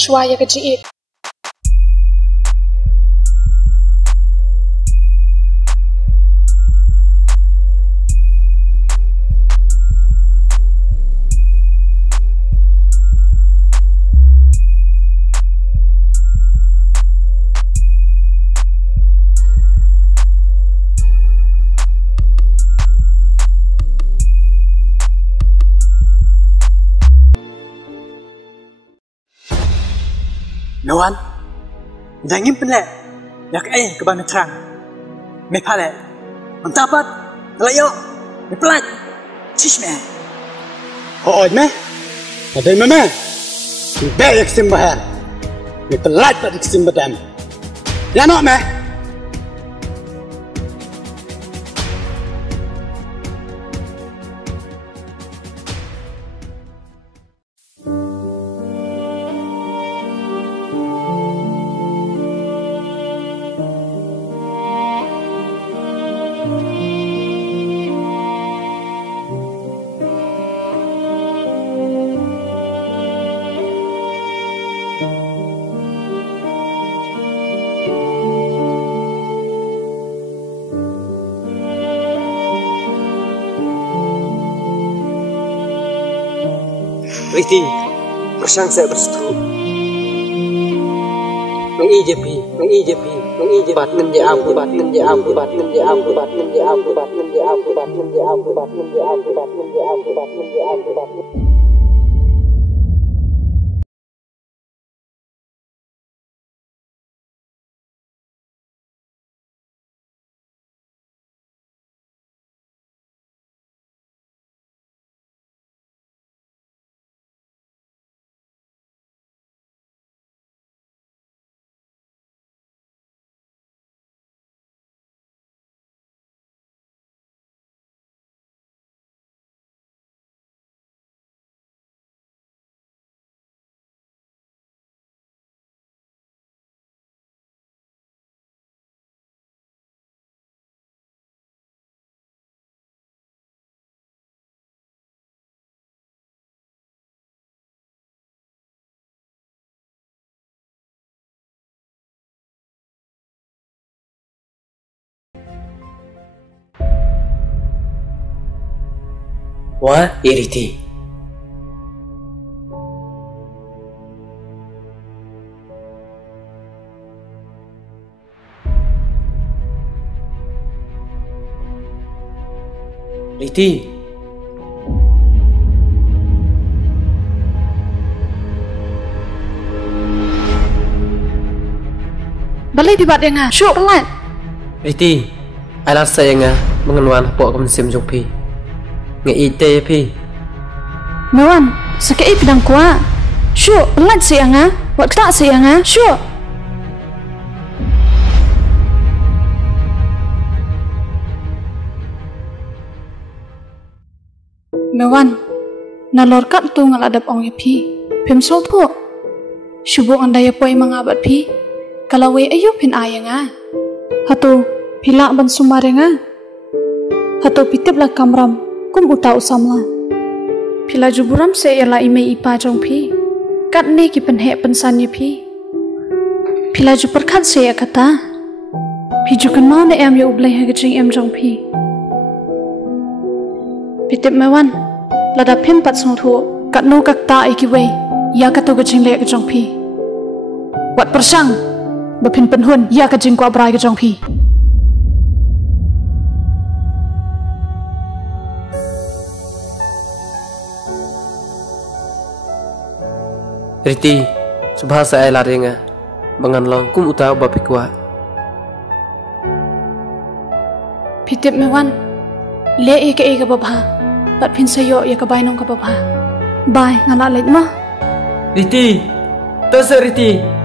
Shwaya kecil. Nawan, jangan pelak, nak kebana terang. Mepalak, mentapat, layok, mepelak, cishme. Oh, meh, ada mana? Baik simbahan, mepelak pada simbahan. Ya nak meh? Riti, bersang saya berseteru. Mengijapi, batnen je abu, batnen je abu, batnen je abu, batnen je abu, batnen je abu, batnen je abu, batnen je abu, batnen je abu, batnen je abu, batnen. Wah, Riti. Riti. Balik bibat yang syuk pelat. Riti, alat saya mengenuan pok kemesim jumpi. Ngeite pi. Nawan, sakit pedang kuat. Syuk pelat siang Wat ketak siang syuk. Nawan, nalor kat tu ngaladap ong pi. Pim sol tu. Syubuk andai apa emang abat pi. Kalau we ayo pin ayang Hatu pilak ban sumareng Hatu pitip lah kamram. Kum utau samla. Pila juburam se ialah ime ipa jong pi. Kat ne ki penhek pensannya pi. Pila juperkat se ya kata. Pijukan mau ne em ya ublay hagajing em jong pi. Pitip mewan. Lada pim pat song thu. Kat no kak ta iki wey. Ya katu gajing le jong pi. Wat persang. Bapin penhun. Ya gajing kwa brai jong pi. Riti, subhasa ay laringa, menganlong kum utau bapikwa. Pitip mewan, le eke babha, bat pin sayo ya kabainong kababha. Bye, ngalat lait mo. Riti, tasa Riti.